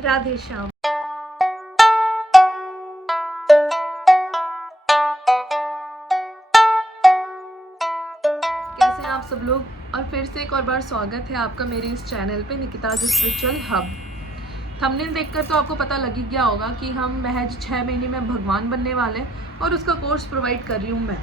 राधे श्याम। कैसे हैं आप सब लोग? और फिर से एक और बार स्वागत है आपका मेरे इस चैनल पे निकिता स्पिरिचुअल हब। थंबनेल देखकर तो आपको पता लग ही गया होगा कि हम महज 6 महीने में भगवान बनने वाले हैं और उसका कोर्स प्रोवाइड कर रही हूँ मैं।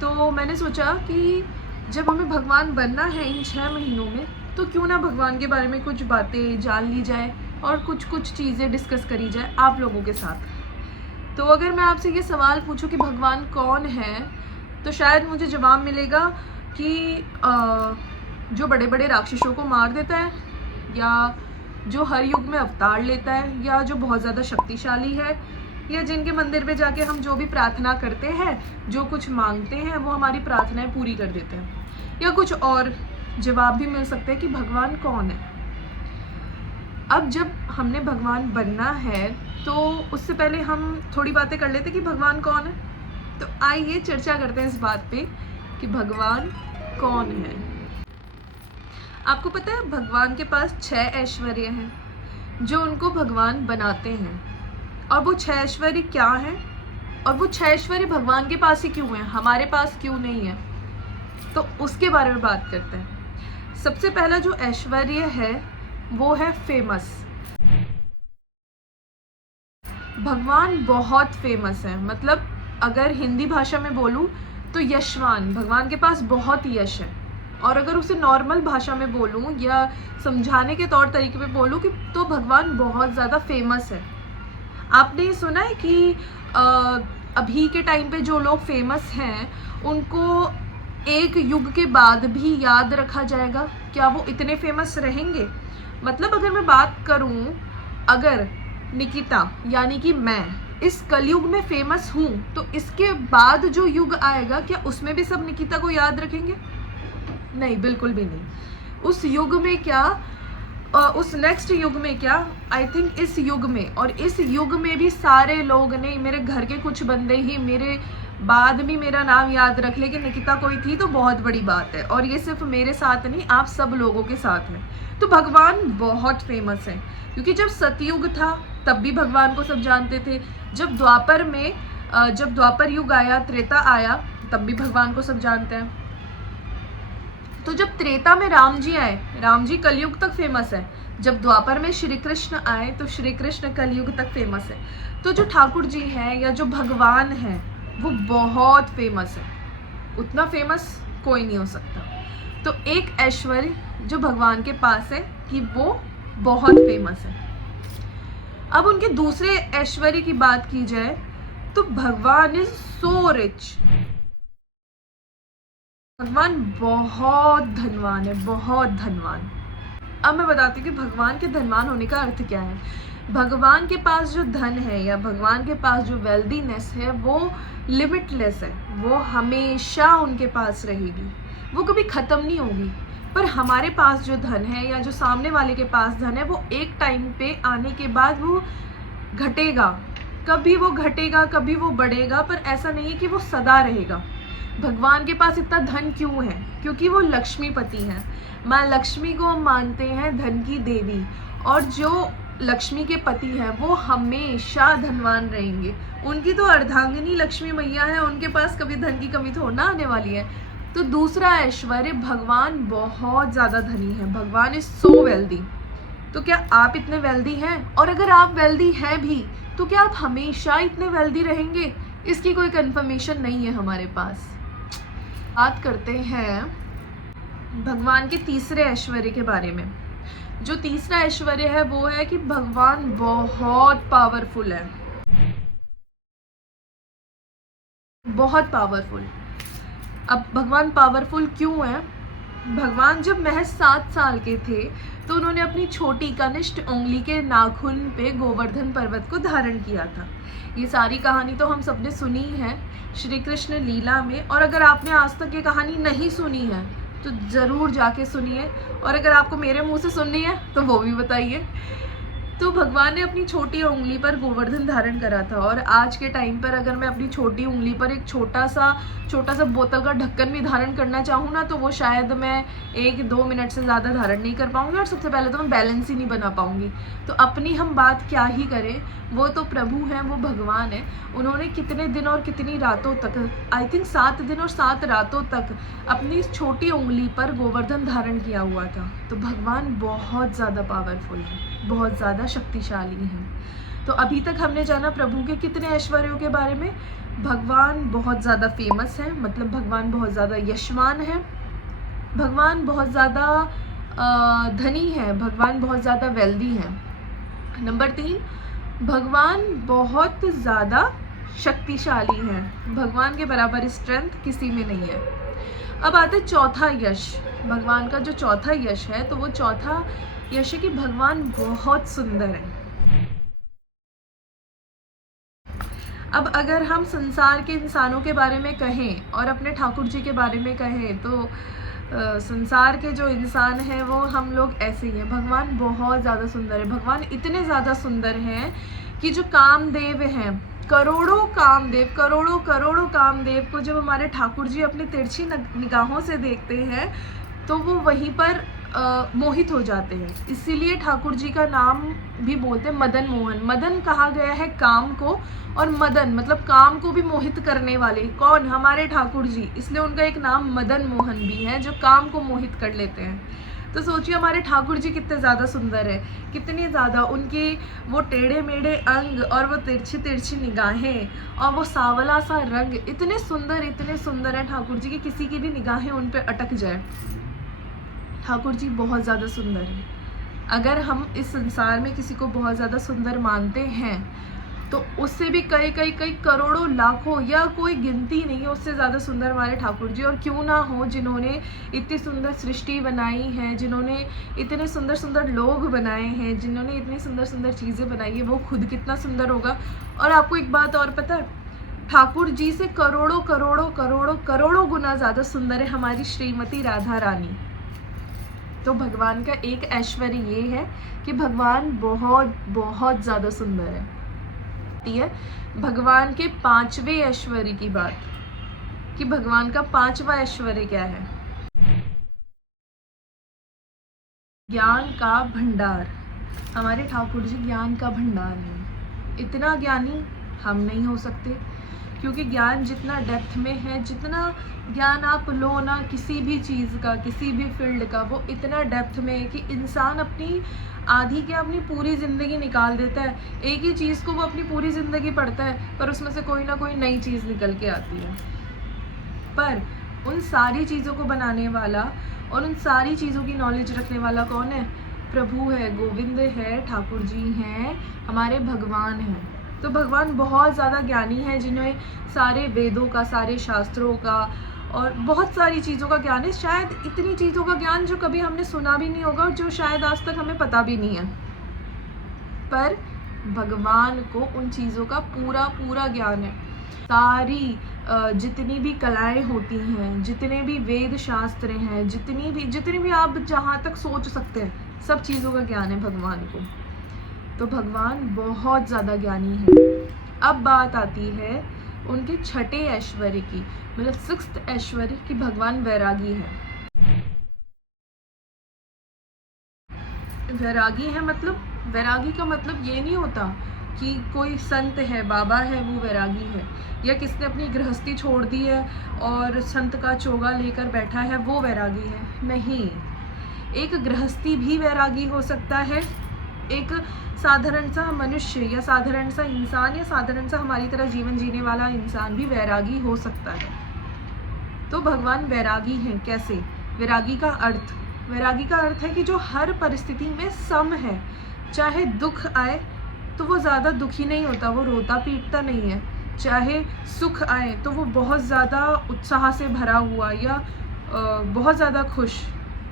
तो मैंने सोचा कि जब हमें भगवान बनना है इन 6 महीनों में, तो क्यों ना भगवान के बारे में कुछ बातें जान ली जाए और कुछ चीज़ें डिस्कस करी जाए आप लोगों के साथ। तो अगर मैं आपसे ये सवाल पूछूं कि भगवान कौन है, तो शायद मुझे जवाब मिलेगा कि जो बड़े बड़े राक्षसों को मार देता है, या जो हर युग में अवतार लेता है, या जो बहुत ज़्यादा शक्तिशाली है, या जिनके मंदिर पे जाके हम जो भी प्रार्थना करते हैं, जो कुछ मांगते हैं, वो हमारी प्रार्थनाएं पूरी कर देते हैं, या कुछ और जवाब भी मिल सकते हैं कि भगवान कौन है। अब जब हमने भगवान बनना है तो उससे पहले हम थोड़ी बातें कर लेते कि भगवान कौन है। तो आइए चर्चा करते हैं इस बात पे कि भगवान कौन है। आपको पता है भगवान के पास 6 ऐश्वर्य हैं जो उनको भगवान बनाते हैं। और वो 6 ऐश्वर्य क्या हैं और वो 6 ऐश्वर्य भगवान के पास ही क्यों हैं, हमारे पास क्यों नहीं है, तो उसके बारे में बात करते हैं। सबसे पहला जो ऐश्वर्य है वो है फेमस। भगवान बहुत फेमस है, मतलब अगर हिंदी भाषा में बोलूँ तो यशवान, भगवान के पास बहुत यश है। और अगर उसे नॉर्मल भाषा में बोलूँ या समझाने के तौर तरीके पे बोलूँ कि तो भगवान बहुत ज़्यादा फेमस है। आपने सुना है कि अभी के टाइम पे जो लोग फेमस हैं उनको एक युग के बाद भी याद रखा जाएगा? क्या वो इतने फेमस रहेंगे? मतलब अगर मैं बात करूं, अगर निकिता यानी कि मैं इस कलयुग में फेमस हूं, तो इसके बाद जो युग आएगा क्या उसमें भी सब निकिता को याद रखेंगे? नहीं, बिल्कुल भी नहीं। उस युग में क्या, उस नेक्स्ट युग में क्या, आई थिंक इस युग में, और इस युग में भी सारे लोग नहीं, मेरे घर के कुछ बंदे ही मेरे बाद भी मेरा नाम याद रख ले कि निकिता कोई थी, तो बहुत बड़ी बात है। और ये सिर्फ मेरे साथ नहीं, आप सब लोगों के साथ में। तो भगवान बहुत फेमस है, क्योंकि जब सतयुग था तब भी भगवान को सब जानते थे। जब द्वापर में जब द्वापर युग आया, त्रेता आया, तब भी भगवान को सब जानते हैं। तो जब त्रेता में राम जी आए, राम जी कलयुग तक फेमस है। जब द्वापर में श्री कृष्ण आए तो श्री कृष्ण कलयुग तक फेमस है। तो जो ठाकुर जी हैं या जो भगवान हैं वो बहुत फेमस है, उतना फेमस कोई नहीं हो सकता। तो एक ऐश्वर्य जो भगवान के पास है कि वो बहुत फेमस है। अब उनके दूसरे ऐश्वर्य की बात की जाए तो भगवान इज सो रिच। भगवान बहुत धनवान है, बहुत धनवान। अब मैं बताती हूँ कि भगवान के धनवान होने का अर्थ क्या है। भगवान के पास जो धन है या भगवान के पास जो वेल्दीनेस है वो लिमिटलेस है, वो हमेशा उनके पास रहेगी, वो कभी ख़त्म नहीं होगी। पर हमारे पास जो धन है या जो सामने वाले के पास धन है वो एक टाइम पे आने के बाद वो घटेगा, कभी वो घटेगा कभी वो बढ़ेगा, पर ऐसा नहीं है कि वो सदा रहेगा। भगवान के पास इतना धन क्यों है? क्योंकि वो लक्ष्मीपति हैं। माँ लक्ष्मी को हम मानते हैं धन की देवी, और जो लक्ष्मी के पति हैं वो हमेशा धनवान रहेंगे। उनकी तो अर्धांगिनी लक्ष्मी मैया है, उनके पास कभी धन की कमी थोड़ा ना आने वाली है। तो दूसरा ऐश्वर्य, भगवान बहुत ज़्यादा धनी है, भगवान इज सो वेल्दी। तो क्या आप इतने वेल्दी हैं? और अगर आप वेल्दी हैं भी तो क्या आप हमेशा इतने वेल्दी रहेंगे? इसकी कोई कंफर्मेशन नहीं है हमारे पास। बात करते हैं भगवान के तीसरे ऐश्वर्य के बारे में। जो तीसरा ऐश्वर्य है वो है कि भगवान बहुत पावरफुल है, बहुत पावरफुल। अब भगवान पावरफुल क्यों है? भगवान जब महज 7 साल के थे तो उन्होंने अपनी छोटी कनिष्ठ उंगली के नाखून पे गोवर्धन पर्वत को धारण किया था। ये सारी कहानी तो हम सबने सुनी है श्री कृष्ण लीला में, और अगर आपने आज तक ये कहानी नहीं सुनी है तो ज़रूर जाके सुनिए, और अगर आपको मेरे मुंह से सुननी है तो वो भी बताइए। तो भगवान ने अपनी छोटी उंगली पर गोवर्धन धारण करा था, और आज के टाइम पर अगर मैं अपनी छोटी उंगली पर एक छोटा सा बोतल का ढक्कन भी धारण करना चाहूँ ना, तो वो शायद मैं 1-2 मिनट से ज़्यादा धारण नहीं कर पाऊँगी, और सबसे पहले तो मैं बैलेंस ही नहीं बना पाऊँगी। तो अपनी हम बात क्या ही करें, वो तो प्रभु हैं, वो भगवान है। उन्होंने कितने दिन और कितनी रातों तक, आई थिंक 7 दिन और 7 रातों तक अपनी इस छोटी उंगली पर गोवर्धन धारण किया हुआ था। तो भगवान बहुत ज़्यादा पावरफुल है, बहुत ज़्यादा शक्तिशाली हैं। तो अभी तक हमने जाना प्रभु के कितने ऐश्वर्यों के बारे में। भगवान बहुत ज़्यादा फेमस है, मतलब भगवान बहुत ज़्यादा यशमान है, भगवान बहुत ज़्यादा धनी है, भगवान बहुत ज़्यादा वेल्दी है। नंबर 3, भगवान बहुत ज़्यादा शक्तिशाली हैं। भगवान के बराबर स्ट्रेंथ किसी में नहीं है। अब आते चौथा यश। भगवान का जो चौथा यश है, तो वो चौथा यश है कि भगवान बहुत सुंदर है। अब अगर हम संसार के इंसानों के बारे में कहें और अपने ठाकुर जी के बारे में कहें, तो संसार के जो इंसान हैं वो हम लोग ऐसे ही हैं। भगवान बहुत ज़्यादा सुंदर है। भगवान इतने ज़्यादा सुंदर हैं कि जो कामदेव हैं, करोड़ों करोड़ों कामदेव को जब हमारे ठाकुर जी अपनी तिरछी निगाहों से देखते हैं, तो वो वहीं पर मोहित हो जाते हैं। इसीलिए ठाकुर जी का नाम भी बोलते हैं मदन मोहन। मदन कहा गया है काम को, और मदन मतलब काम को भी मोहित करने वाले। कौन? हमारे ठाकुर जी। इसलिए उनका एक नाम मदन मोहन भी है, जो काम को मोहित कर लेते हैं। तो सोचिए हमारे ठाकुर जी कितने ज़्यादा सुंदर है, कितने ज़्यादा उनके वो टेढ़े मेढ़े अंग और वो तिरछी तिरछी निगाहें और वो सांवला सा रंग, इतने सुंदर है ठाकुर जी की किसी की भी निगाहें उन पर अटक जाए। ठाकुर जी बहुत ज़्यादा सुंदर है। अगर हम इस संसार में किसी को बहुत ज़्यादा सुंदर मानते हैं, तो उससे भी कई करोड़ों लाखों या कोई गिनती नहीं है, उससे ज़्यादा सुंदर हमारे ठाकुर जी। और क्यों ना हो, जिन्होंने इतनी सुंदर सृष्टि बनाई है, जिन्होंने इतने सुंदर लोग बनाए हैं, जिन्होंने इतनी सुंदर चीज़ें बनाई है, वो खुद कितना सुंदर होगा। और आपको एक बात और पता है, ठाकुर जी से करोड़ों गुना ज़्यादा सुंदर है हमारी श्रीमती राधा रानी। तो भगवान का एक ऐश्वर्य ये है कि भगवान बहुत ज़्यादा सुंदर है। भगवान के 5वें ऐश्वर्य की बात, कि भगवान का 5वां ऐश्वर्य क्या है? ज्ञान का भंडार। हमारे ठाकुर जी ज्ञान का भंडार है। इतना ज्ञानी हम नहीं हो सकते, क्योंकि ज्ञान जितना डेप्थ में है, जितना ज्ञान आप लो ना किसी भी चीज़ का, किसी भी फील्ड का, वो इतना डेप्थ में है कि इंसान अपनी आधी क्या अपनी पूरी ज़िंदगी निकाल देता है। एक ही चीज़ को वो अपनी पूरी ज़िंदगी पढ़ता है, पर उसमें से कोई ना कोई नई चीज़ निकल के आती है। पर उन सारी चीज़ों को बनाने वाला और उन सारी चीज़ों की नॉलेज रखने वाला कौन है? प्रभु है, गोविंद है, ठाकुर जी हैं, हमारे भगवान हैं। तो भगवान बहुत ज़्यादा ज्ञानी है, जिन्हें सारे वेदों का, सारे शास्त्रों का और बहुत सारी चीज़ों का ज्ञान है। शायद इतनी चीज़ों का ज्ञान जो कभी हमने सुना भी नहीं होगा और जो शायद आज तक हमें पता भी नहीं है, पर भगवान को उन चीज़ों का पूरा ज्ञान है। सारी जितनी भी कलाएं होती हैं, जितने भी वेद शास्त्र हैं, जितनी भी आप जहाँ तक सोच सकते हैं, सब चीज़ों का ज्ञान है भगवान को। तो भगवान बहुत ज़्यादा ज्ञानी है। अब बात आती है उनके 6ठे ऐश्वर्य की, मतलब 6th ऐश्वर्य की, भगवान वैरागी है। वैरागी है मतलब, वैरागी का मतलब ये नहीं होता कि कोई संत है, बाबा है, वो वैरागी है, या किसने अपनी गृहस्थी छोड़ दी है और संत का चोगा लेकर बैठा है, वो वैरागी है। नहीं, एक गृहस्थी भी वैरागी हो सकता है, एक साधारण सा मनुष्य या साधारण सा इंसान या साधारण सा हमारी तरह जीवन जीने वाला इंसान भी वैरागी हो सकता है। तो भगवान वैरागी हैं। कैसे? वैरागी का अर्थ है कि जो हर परिस्थिति में सम है। चाहे दुख आए तो वो ज़्यादा दुखी नहीं होता, वो रोता पीटता नहीं है। चाहे सुख आए तो वो बहुत ज़्यादा उत्साह से भरा हुआ या बहुत ज़्यादा खुश,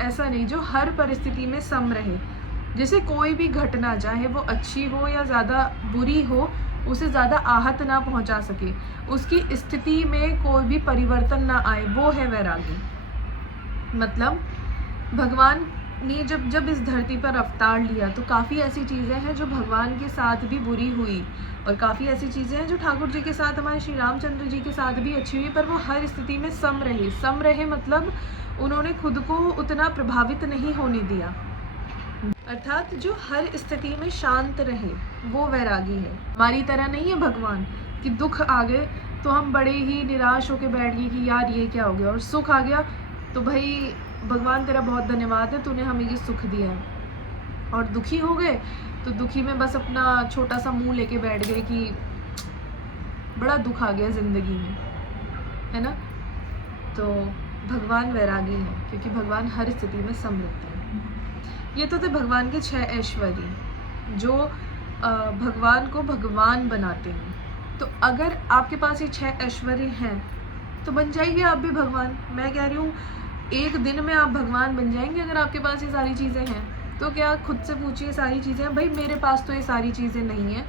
ऐसा नहीं, जो हर परिस्थिति में सम रहे। जैसे कोई भी घटना, चाहे वो अच्छी हो या ज़्यादा बुरी हो, उसे ज़्यादा आहत ना पहुंचा सके, उसकी स्थिति में कोई भी परिवर्तन ना आए, वो है वैरागी। मतलब भगवान ने जब जब इस धरती पर अवतार लिया तो काफ़ी ऐसी चीज़ें हैं जो भगवान के साथ भी बुरी हुई, और काफ़ी ऐसी चीज़ें हैं जो ठाकुर जी के साथ, हमारे श्री रामचंद्र जी के साथ भी अच्छी हुई, पर वो हर स्थिति में सम रहे। सम रहे मतलब उन्होंने खुद को उतना प्रभावित नहीं होने दिया, अर्थात जो हर स्थिति में शांत रहे, वो वैरागी है। हमारी तरह नहीं है भगवान कि दुख आ गए तो हम बड़े ही निराश होकर बैठ गए कि यार ये क्या हो गया, और सुख आ गया तो भाई भगवान तेरा बहुत धन्यवाद है, तूने हमें ये सुख दिया है। और दुखी हो गए तो दुखी में बस अपना छोटा सा मुंह लेके बैठ गए कि बड़ा दुख आ गया ज़िंदगी में, है ना। तो भगवान वैरागी है क्योंकि भगवान हर स्थिति में सम रहते हैं। ये तो थे भगवान के 6 ऐश्वर्य जो भगवान को भगवान बनाते हैं। तो अगर आपके पास ये 6 ऐश्वर्य हैं तो बन जाइए आप भी भगवान। मैं कह रही हूँ एक दिन में आप भगवान बन जाएंगे अगर आपके पास ये सारी चीज़ें हैं। तो क्या खुद से पूछिए सारी चीज़ें हैं, भाई मेरे पास तो ये सारी चीज़ें नहीं हैं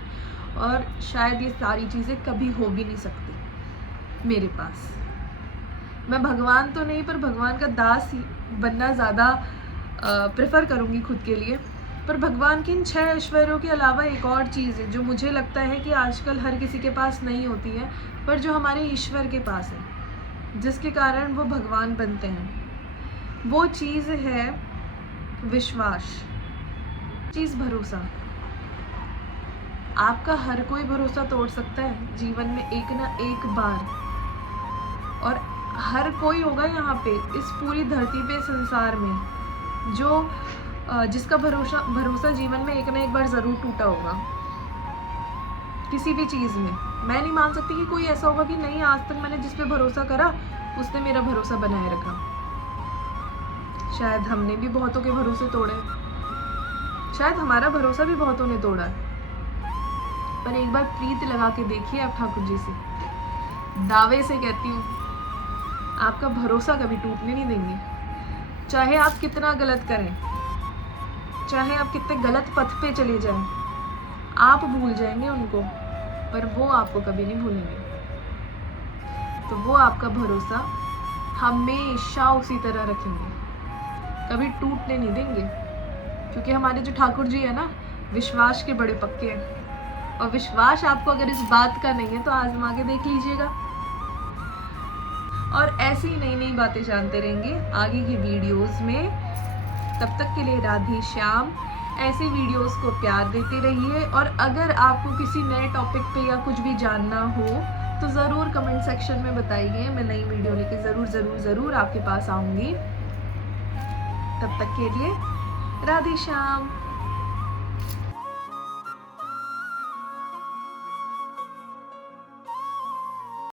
और शायद ये सारी चीज़ें कभी हो भी नहीं सकती मेरे पास। मैं भगवान तो नहीं पर भगवान का दास ही बनना ज़्यादा प्रेफर करूँगी खुद के लिए। पर भगवान के इन 6 ऐश्वर्यों के अलावा एक और चीज़ है जो मुझे लगता है कि आजकल हर किसी के पास नहीं होती है, पर जो हमारे ईश्वर के पास है, जिसके कारण वो भगवान बनते हैं। वो चीज़ है विश्वास, चीज़ भरोसा। आपका हर कोई भरोसा तोड़ सकता है जीवन में एक ना एक बार, और हर कोई होगा यहाँ पे इस पूरी धरती पे, संसार में, जो जिसका भरोसा जीवन में एक ना एक बार ज़रूर टूटा होगा किसी भी चीज़ में। मैं नहीं मान सकती कि कोई ऐसा होगा कि नहीं, आज तक मैंने जिस पे भरोसा करा उसने मेरा भरोसा बनाए रखा। शायद हमने भी बहुतों के भरोसे तोड़े, शायद हमारा भरोसा भी बहुतों ने तोड़ा है, पर एक बार प्रीत लगा के देखिए आप ठाकुर जी से। दावे से कहती हूँ आपका भरोसा कभी टूटने नहीं देंगे। चाहे आप कितना गलत करें, चाहे आप कितने गलत पथ पे चले जाएं, आप भूल जाएंगे उनको, पर वो आपको कभी नहीं भूलेंगे। तो वो आपका भरोसा हमेशा उसी तरह रखेंगे, कभी टूटने नहीं देंगे, क्योंकि हमारे जो ठाकुर जी है ना, विश्वास के बड़े पक्के हैं। और विश्वास आपको अगर इस बात का नहीं है तो आजमा के देख लीजिएगा। और ऐसी ही नई नई बातें जानते रहेंगे आगे की वीडियोस में। तब तक के लिए राधे श्याम। ऐसे वीडियोस को प्यार देते रहिए, और अगर आपको किसी नए टॉपिक पे या कुछ भी जानना हो तो ज़रूर कमेंट सेक्शन में बताइए। मैं नई वीडियो लेके ज़रूर आपके पास आऊँगी। तब तक के लिए राधे श्याम।